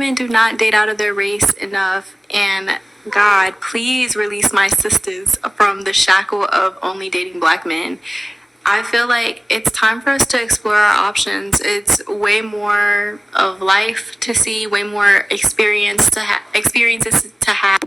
women do not date out of their race enough, and God, please release my sisters from the shackle of only dating black men. I feel like it's time for us to explore our options. It's way more of life to see, way more experiences to have.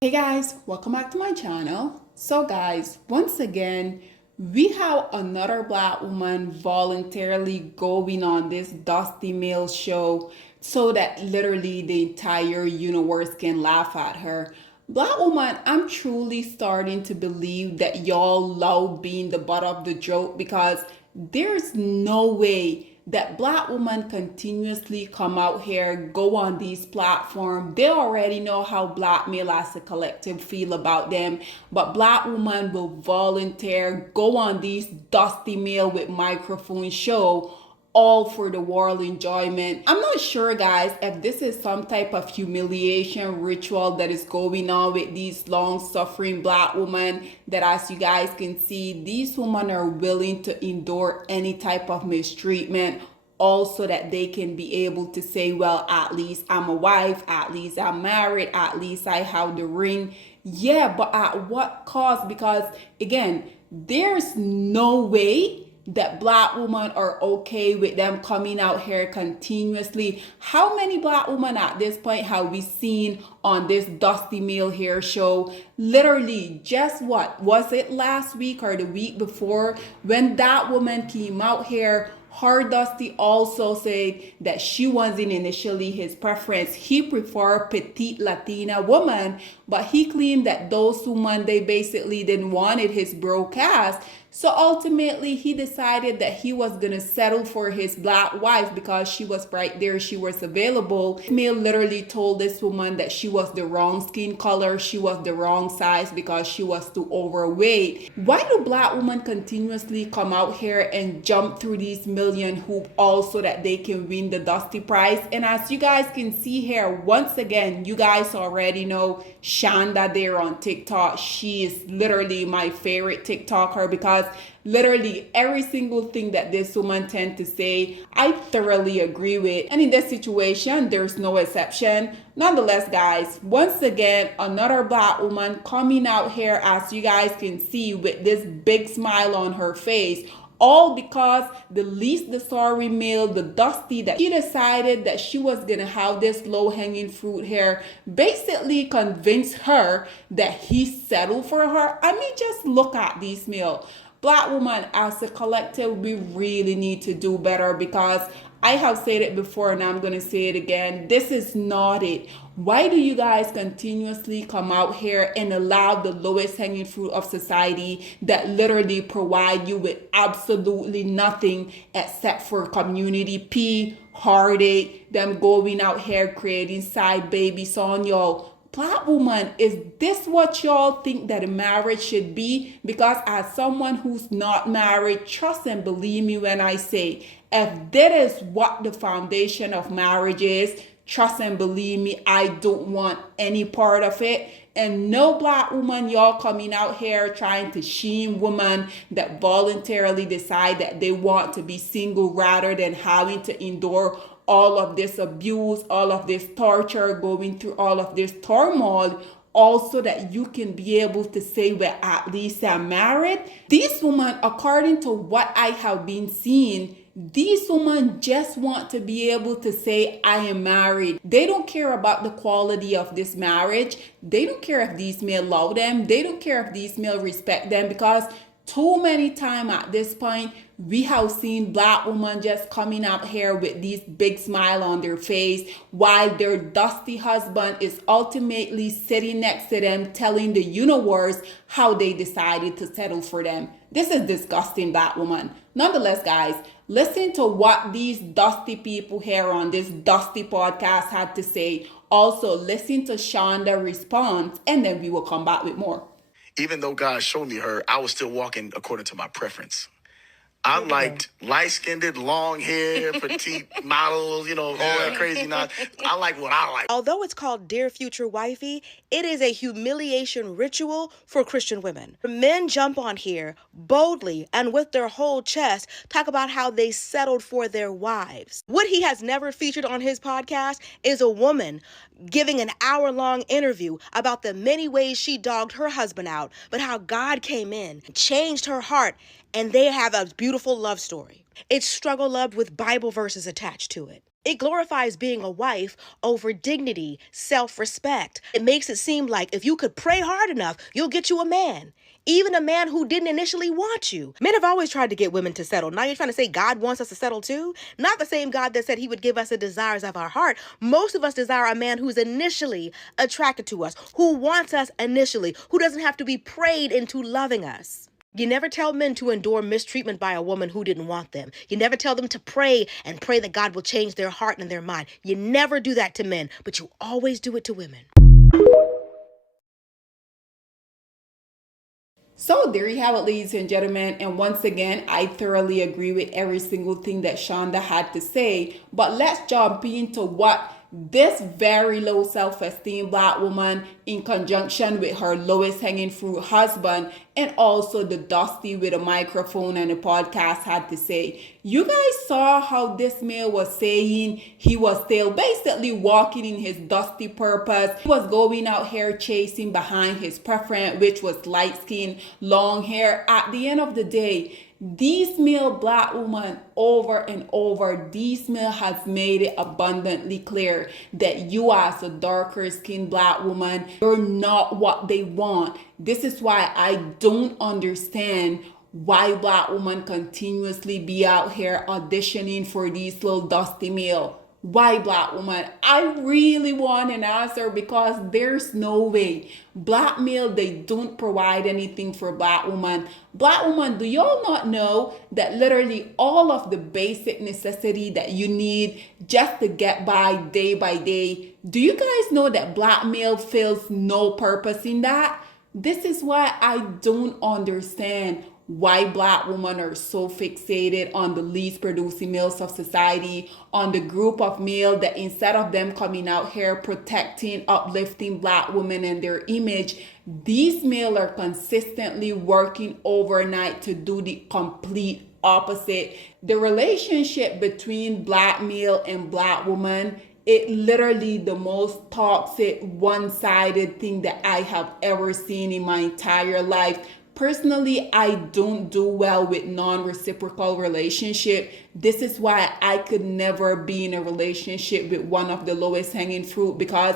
Hey guys, welcome back to my channel. So guys, once again, we have another black woman voluntarily going on this Dusty Mail show so that literally the entire universe can laugh at her. Black woman, I'm truly starting to believe that y'all love being the butt of the joke, because there's no way that black women continuously come out here, go on these platforms. They already know how black male as a collective feel about them, but black women will volunteer, go on these Dusty Mail with microphone show, all for the world enjoyment. I'm not sure, guys, if this is some type of humiliation ritual that is going on with these long-suffering black women, that as you guys can see, these women are willing to endure any type of mistreatment, also that they can be able to say, well, at least I'm a wife, at least I'm married, at least I have the ring. Yeah, but at what cost? Because again, there's no way that black women are okay with them coming out here continuously. How many black women at this point have we seen on this Dusty Mail hair show? Literally, just what was it, last week or the week before, when that woman came out here, her Dusty also said that she wasn't initially his preference. He preferred petite Latina woman, but he claimed that those women, they basically didn't wanted his broadcast. So ultimately, he decided that he was gonna settle for his black wife because she was right there, she was available. Mail literally told this woman that she was the wrong skin color, she was the wrong size because she was too overweight. Why do black women continuously come out here and jump through these million hoops also that they can win the Dusty prize? And as you guys can see here, once again, you guys already know Shonda there on TikTok. She is literally my favorite TikToker because literally every single thing that this woman tend to say, I thoroughly agree with. And in this situation, there's no exception. Nonetheless, guys, once again, another black woman coming out here, as you guys can see, with this big smile on her face, all because the least the sorry male, the Dusty, that she decided that she was gonna have this low-hanging fruit here, basically convinced her that he settled for her. I mean, just look at these male. Black woman, as a collective, we really need to do better, because I have said it before and I'm going to say it again. This is not it. Why do you guys continuously come out here and allow the lowest hanging fruit of society that literally provide you with absolutely nothing except for community P, heartache, them going out here creating side babies on y'all? Black woman, is this what y'all think that a marriage should be? Because as someone who's not married, trust and believe me when I say, if that is what the foundation of marriage is, trust and believe me, I don't want any part of it. And no black woman, y'all coming out here trying to shame women that voluntarily decide that they want to be single rather than having to endure all of this abuse, all of this torture, going through all of this turmoil, also that you can be able to say, well, at least I'm married. These women, according to what I have been seeing, these women just want to be able to say, I am married. They don't care about the quality of this marriage. They don't care if these men love them. They don't care if these men respect them, because too many times at this point, we have seen black women just coming out here with these big smile on their face while their Dusty husband is ultimately sitting next to them telling the universe how they decided to settle for them. This is disgusting, black woman. Nonetheless, guys, listen to what these Dusty people here on this Dusty podcast had to say. Also, listen to Shonda's response, and then we will come back with more. Even though God showed me her, I was still walking according to my preference. I liked light-skinned, long hair, petite models, all that crazy nonsense. I like what I like. Although it's called Dear Future Wifey, it is a humiliation ritual for Christian women. Men jump on here boldly and with their whole chest talk about how they settled for their wives. What he has never featured on his podcast is a woman giving an hour-long interview about the many ways she dogged her husband out, but how God came in, changed her heart, and they have a beautiful love story. It's struggle love with Bible verses attached to it. It glorifies being a wife over dignity, self-respect. It makes it seem like if you could pray hard enough, you'll get you a man. Even a man who didn't initially want you. Men have always tried to get women to settle. Now you're trying to say God wants us to settle too? Not the same God that said he would give us the desires of our heart. Most of us desire a man who's initially attracted to us, who wants us initially, who doesn't have to be prayed into loving us. You never tell men to endure mistreatment by a woman who didn't want them. You never tell them to pray and pray that God will change their heart and their mind. You never do that to men, but you always do it to women. So there you have it, ladies and gentlemen. And once again, I thoroughly agree with every single thing that Shonda had to say. But let's jump into what this very low self-esteem black woman, in conjunction with her lowest hanging fruit husband, and also the Dusty with a microphone and a podcast, had to say. You guys saw how this male was saying he was still basically walking in his dusty purpose. He was going out here chasing behind his preference, which was light skin, long hair. At the end of the day, these male black women over and over, these male has made it abundantly clear that you as a darker skinned black woman, you're not what they want. This is why I don't understand why black women continuously be out here auditioning for these little dusty male. Why black woman? I really want an answer, because there's no way. Black male, they don't provide anything for black woman. Black woman, do y'all not know that literally all of the basic necessity that you need just to get by day, do you guys know that black male feels no purpose in that? This is why I don't understand why black women are so fixated on the least producing males of society, on the group of male that instead of them coming out here protecting, uplifting black women and their image, these male are consistently working overnight to do the complete opposite. The relationship between black male and black woman, it literally the most toxic, one-sided thing that I have ever seen in my entire life. Personally, I don't do well with non-reciprocal relationship. This is why I could never be in a relationship with one of the lowest hanging fruit, because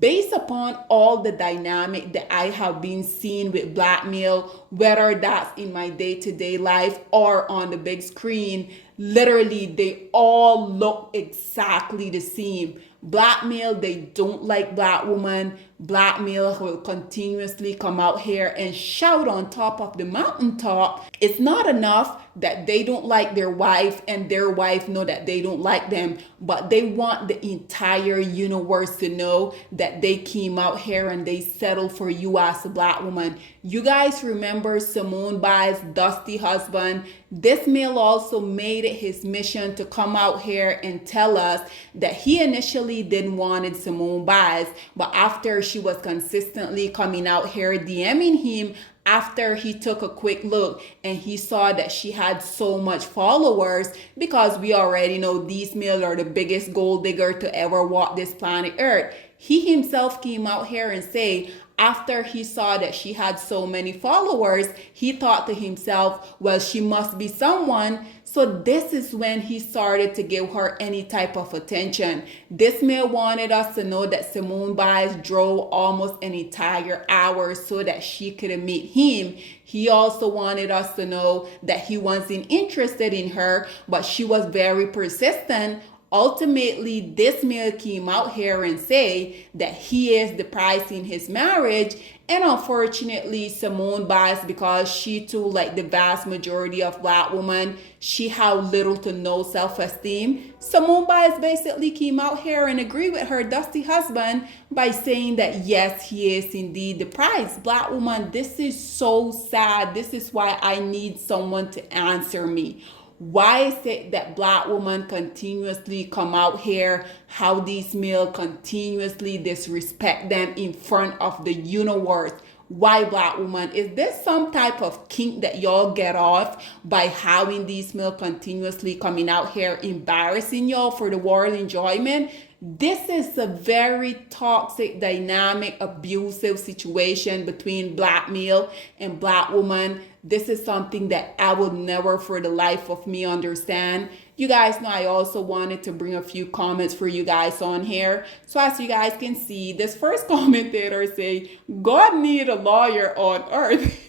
based upon all the dynamic that I have been seeing with black male, whether that's in my day-to-day life or on the big screen, literally they all look exactly the same. Black male, they don't like black woman. Black male will continuously come out here and shout on top of the mountaintop. It's not enough that they don't like their wife and their wife know that they don't like them, but they want the entire universe to know that they came out here and they settled for you as a black woman. You guys remember Simone Biles' dusty husband? This male also made it his mission to come out here and tell us that he initially didn't wanted Simone Biles, but after she was consistently coming out here DMing him, after he took a quick look and he saw that she had so much followers, because we already know these male are the biggest gold digger to ever walk this planet Earth. He himself came out here and say, after he saw that she had so many followers, he thought to himself, well, she must be someone. So this is when he started to give her any type of attention. This man wanted us to know that Simone Biles drove almost an entire hour so that she could meet him. He also wanted us to know that he wasn't interested in her, but she was very persistent. Ultimately, this male came out here and say that he is the prize in his marriage. And unfortunately, Simone Biles, because she too, like the vast majority of black women, she have little to no self-esteem. Simone Biles basically came out here and agreed with her dusty husband by saying that yes, he is indeed the prize. Black woman, this is so sad. This is why I need someone to answer me. Why is it that black women continuously come out here, how these male continuously disrespect them in front of the universe? Why, black woman? Is this some type of kink that y'all get off by having these male continuously coming out here embarrassing y'all for the world enjoyment? This is a very toxic, dynamic, abusive situation between black male and black woman. This is something that I will never for the life of me understand. You guys know I also wanted to bring a few comments for you guys on here. So as you guys can see, this first commentator say, God need a lawyer on earth.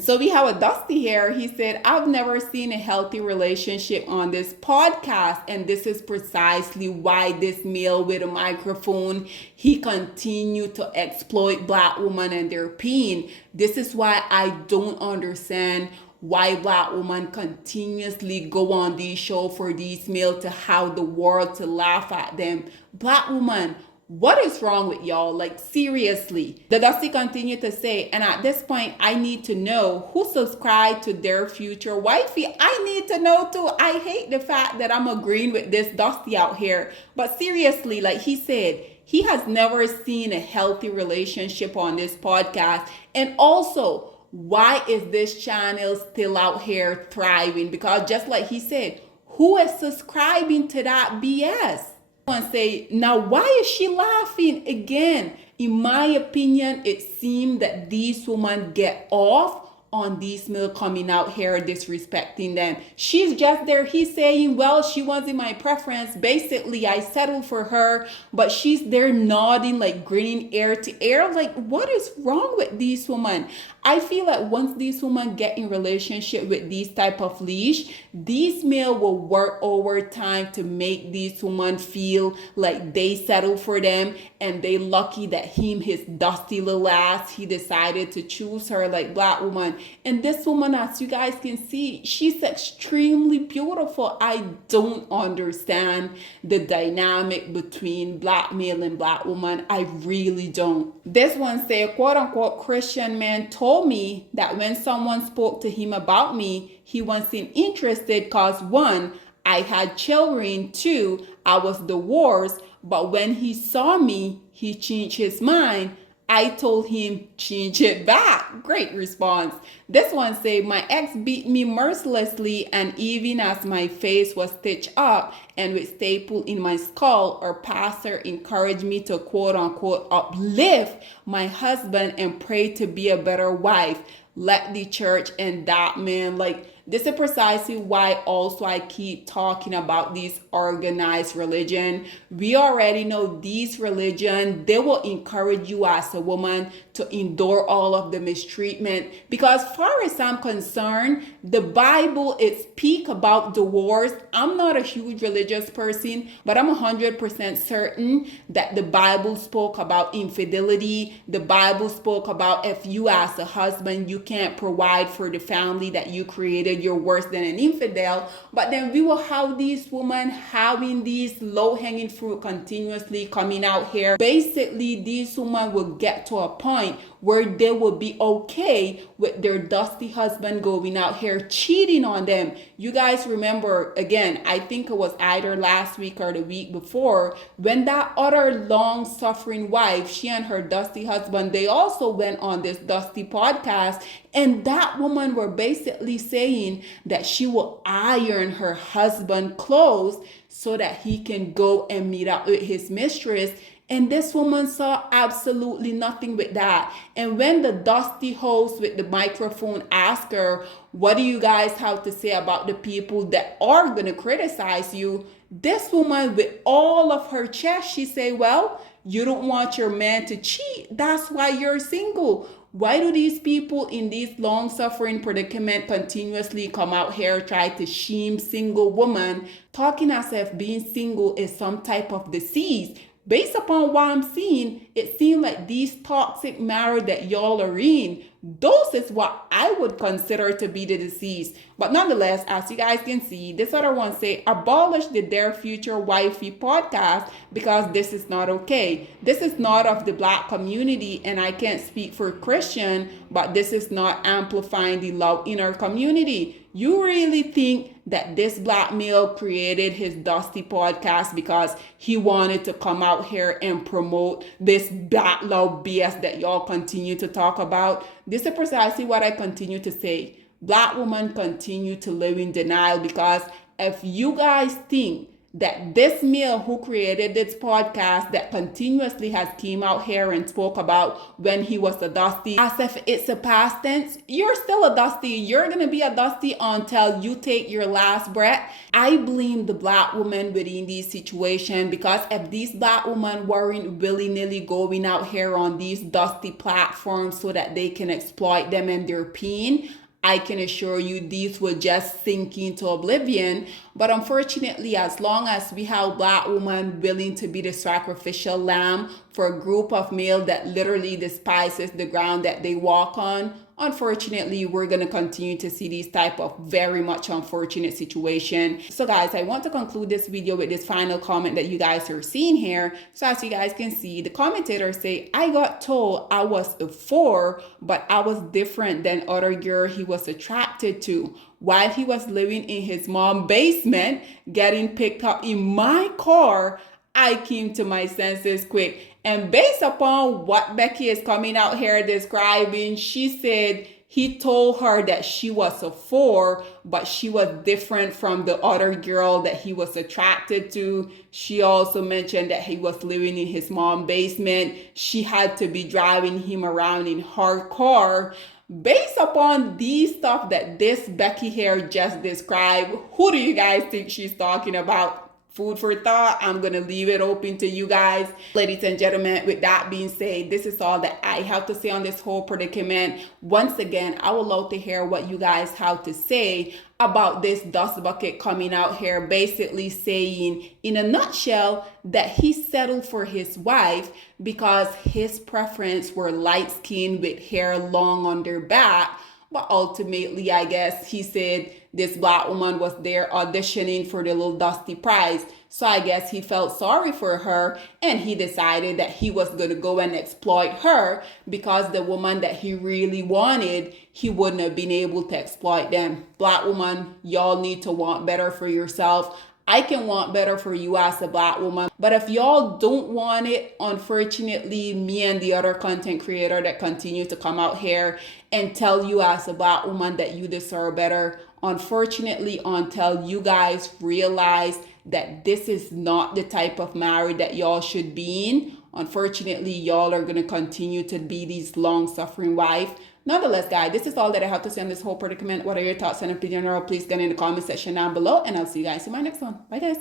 So we have a Dusty here. He said, I've never seen a healthy relationship on this podcast. And this is precisely why this male with a microphone, he continued to exploit black women and their pain. This is why I don't understand why black women continuously go on these shows for these males to have the world to laugh at them. Black woman, what is wrong with y'all? Like, seriously. The Dusty continued to say, and at this point, I need to know who subscribed to their future wifey. I need to know too. I hate the fact that I'm agreeing with this Dusty out here. But seriously, like he said, he has never seen a healthy relationship on this podcast. And also, why is this channel still out here thriving? Because just like he said, who is subscribing to that BS? And say, now why is she laughing again? In my opinion, it seemed that these women get off on these male coming out here disrespecting them. She's just there. He's saying, well, she wasn't my preference. Basically, I settled for her, but she's there nodding, like grinning ear to ear. Like, what is wrong with these women? I feel like once these women get in relationship with these type of leash, these male will work overtime to make these women feel like they settled for them and they lucky that his dusty little ass, he decided to choose her. Like, black woman. And this woman, as you guys can see, she's extremely beautiful. I don't understand the dynamic between black male and black woman. I really don't. This one say, a quote unquote Christian man told me that when someone spoke to him about me, he wasn't interested because 1, I had children, 2, I was divorced, but when he saw me, he changed his mind. I told him, change it back. Great response. This one say, my ex beat me mercilessly, and even as my face was stitched up and with staple in my skull, our pastor encouraged me to quote unquote uplift my husband and pray to be a better wife. Let the church and that man, like, this is precisely why also I keep talking about these organized religion. We already know these religion, they will encourage you as a woman to endure all of the mistreatment. Because far as I'm concerned, the Bible is speak about divorce. I'm not a huge religious person, but I'm 100% certain that the Bible spoke about infidelity. The Bible spoke about if you as a husband, you can't provide for the family that you created, you're worse than an infidel. But then we will have these women having these low-hanging fruit continuously coming out here. Basically, these women will get to a point where they will be okay with their dusty husband going out here cheating on them. You guys remember, again, I think it was either last week or the week before, when that other long-suffering wife, she and her dusty husband, they also went on this dusty podcast, and that woman were basically saying that she will iron her husband clothes so that he can go and meet up with his mistress. And this woman saw absolutely nothing with that. And when the dusty host with the microphone asked her, what do you guys have to say about the people that are going to criticize you? This woman, with all of her chest, she said, well, you don't want your man to cheat. That's why you're single. Why do these people in these long-suffering predicament continuously come out here try to shame single women, talking as if being single is some type of disease? Based upon what I'm seeing, it seems like these toxic marriage that y'all are in, those is what I would consider to be the disease. But nonetheless, as you guys can see, this other one say, abolish the Their Future Wifey podcast because this is not okay. This is not of the Black community, and I can't speak for Christian, but this is not amplifying the love in our community. You really think that this Black male created his Dusty podcast because he wanted to come out here and promote this Black love BS that y'all continue to talk about? This is precisely what I continue to say. Black women continue to live in denial because if you guys think that this male who created this podcast that continuously has came out here and spoke about when he was a Dusty, as if it's a past tense, you're still a Dusty. You're going to be a Dusty until you take your last breath. I blame the Black women within these situations because if these Black women weren't willy-nilly going out here on these Dusty platforms so that they can exploit them and their pain, I can assure you these will just sink into oblivion. But unfortunately, as long as we have Black women willing to be the sacrificial lamb for a group of male that literally despises the ground that they walk on, unfortunately, we're going to continue to see these type of very much unfortunate situation. So guys, I want to conclude this video with this final comment that you guys are seeing here. So as you guys can see, the commentators say, I got told I was a 4, but I was different than other girl he was attracted to. While he was living in his mom's basement, getting picked up in my car, I came to my senses quick. And based upon what Becky is coming out here describing, she said he told her that she was a 4, but she was different from the other girl that he was attracted to. She also mentioned that he was living in his mom's basement. She had to be driving him around in her car. Based upon these stuff that this Becky here just described, who do you guys think she's talking about? Food for thought. I'm going to leave it open to you guys. Ladies and gentlemen, with that being said, this is all that I have to say on this whole predicament. Once again, I would love to hear what you guys have to say about this dust bucket coming out here basically saying in a nutshell that he settled for his wife because his preference were light skinned with hair long on their back. But ultimately, I guess he said this Black woman was there auditioning for the little Dusty prize. So I guess he felt sorry for her and he decided that he was going to go and exploit her because the woman that he really wanted, he wouldn't have been able to exploit them. Black woman, y'all need to want better for yourself. I can want better for you as a Black woman. But if y'all don't want it, unfortunately, me and the other content creator that continue to come out here and tell you as a Black woman that you deserve better, unfortunately, until you guys realize that this is not the type of marriage that y'all should be in, unfortunately, y'all are going to continue to be these long-suffering wife. Nonetheless, guys, this is all that I have to say on this whole predicament. What are your thoughts and opinion? Please get in the comment section down below, and I'll see you guys in my next one. Bye, guys.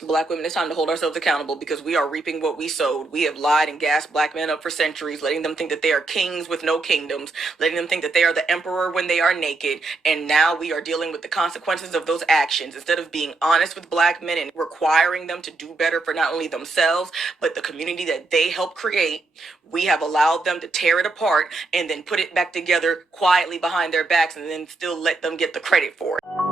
Black women, it's time to hold ourselves accountable because we are reaping what we sowed. We have lied and gassed Black men up for centuries, letting them think that they are kings with no kingdoms, letting them think that they are the emperor when they are naked. And now we are dealing with the consequences of those actions. Instead of being honest with Black men and requiring them to do better for not only themselves, but the community that they helped create, we have allowed them to tear it apart and then put it back together quietly behind their backs and then still let them get the credit for it.